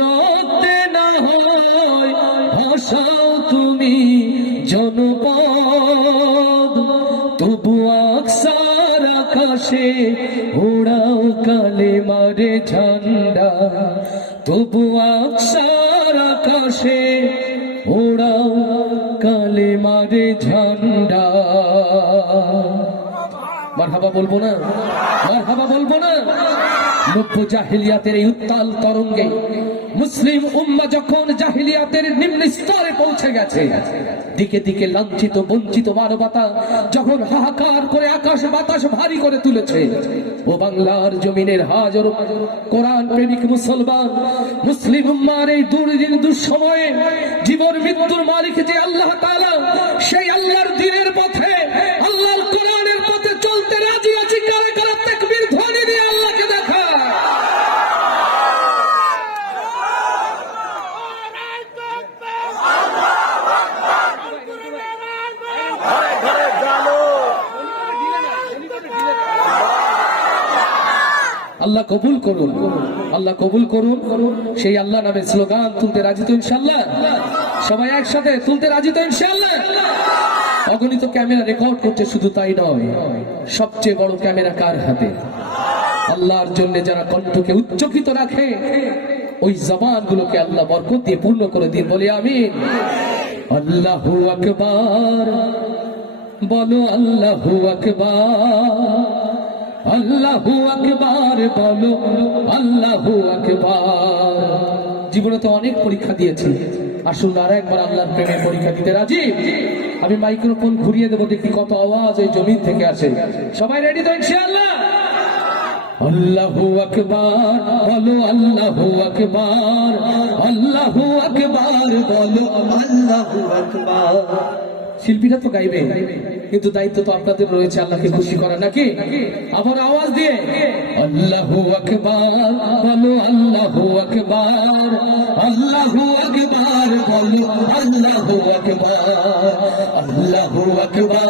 রক্তে না হয় ভাষাও তুমি জনপদ, তবু আকসার আকাশে ওড়াও কালেমার ঝান্ডা, তবু আকসার আকাশে ওড়াও কালেমার ঝান্ডা। মারহাবা বলবো না? মারহাবা বলবো না? নব্য জাহিলিয়াতের এই উত্তাল তরঙ্গে মুসলিম উম্মাহ যখন জাহিলিয়াতের নিম্ন স্তরে পৌঁছে গেছে, দিকে দিকে লাঞ্ছিত বঞ্চিত মানবতা যখন হাহাকার করে আকাশ বাতাস ভারী করে তুলেছে, ও বাংলার জমিনের হাজারো কোরআন প্রেমিক মুসলমান মুসলিম উম্মাহর এই দুর্দিন দুঃসময়ে জীবন মৃত্যুর মালিক যে আল্লাহ তাআলা, সেই আল্লাহর দ্বীনের পথে আল্লাহর কোরআনের পথে চলতে রাজি আছি। কারা কারা তাকবীর ধ্বনি দিয়ে আল্লাহকে দেখা। আল্লাহ কবুল করুন, আল্লাহ কবুল করুন। সেই আল্লাহ নামে স্লোগান তুলতে রাজি তো ইনশাআল্লাহ? সবাই একসাথে তুলতে রাজি তো ইনশাআল্লাহ? অগণিত ক্যামেরা রেকর্ড করছে, শুধু তাই নয়, সবচেয়ে বড় ক্যামেরা কার হাতে? আল্লাহর জন্য যারা কণ্ঠকে উচ্চকিত রাখে, ওই জবানগুলোকে আল্লাহ বরকত দিয়ে পূর্ণ করে দিন, বলি আমিন। আল্লাহু আকবার বলো, আল্লাহু আকবার, আল্লাহু আকবার বলো, আল্লাহু আকবার। জীবনে তো অনেক পরীক্ষা দিয়েছি, আসুন আর একবার আল্লাহর প্রেমে পরীক্ষা দিতে রাজি? আমি মাইক্রোফোন ঘুরিয়ে দেবো, দেখি কত আওয়াজ এই জমিন থেকে আসে। সবাই রেডি তো ইনশাআল্লাহ? আল্লাহু আকবার বলো, আল্লাহু আকবার, আল্লাহু আকবার বলো, আল্লাহু আকবার। শিল্পীরা তো গাইবে, কিন্তু দায়িত্ব তো আপনাদের রয়েছে আল্লাহকে খুশি করা, নাকি? আবার আওয়াজ দিয়ে আল্লাহু আকবার বলো, আল্লাহু আকবার, আল্লাহু আকবার বলো, আল্লাহু আকবার, আল্লাহু আকবার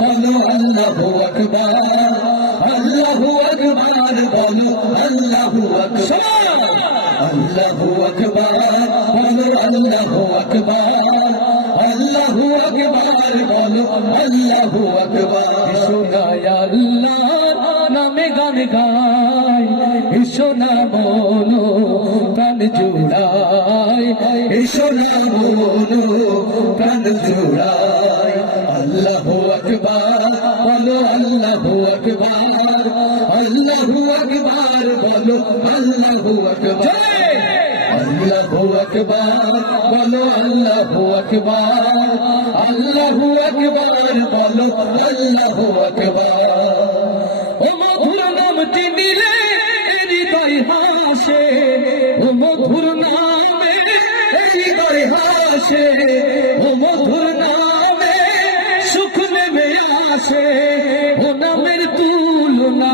বলো, আল্লাহু আকবার, আল্লাহু আকবার বলো, আল্লাহু আকবার, আল্লাহু আকবার বলো, আল্লাহু আকবার, আল্লাহু আকবার বলো, আল্লাহু আকবার। শোনায় আল্লাহ নামে গান গায়, এসো না মনো প্রাণ জুড়ায়, এসো না মনো প্রাণ জুড়ায়। আল্লাহু আকবার বলো, আল্লাহু আকবার, আল্লাহু আকবার বলো, আল্লাহু আকবার, আল্লাহু আকবার বলো, আল্লাহু আকবার, আল্লাহু আকবার বলো, আল্লাহু আকবার। ও মধুর নামটি নিলে হৃদয় হাসে, ও মধুর নামে হৃদয় হাসে, ও মধুর নামে সুখ নেমে আসে। ও নামের তুলনা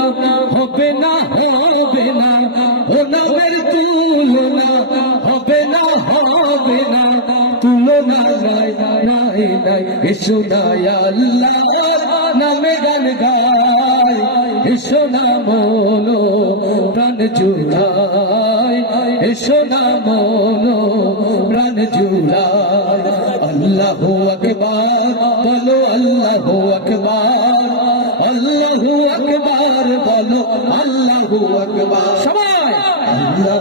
হবে না, হবে না, ও নামের তুলনা হবে না, হবে না, তুলনা নাই নাই নাই। এসো না আল্লাহ নামে গান গায়, এসো না মনো প্রাণ জুড়ায়, এসো না মনো প্রাণ জুড়ায়। আল্লাহু আকবার বলো, আল্লাহু আকবার, আল্লাহু আকবার বলো, আল্লাহু আকবার। সবাই আল্লাহ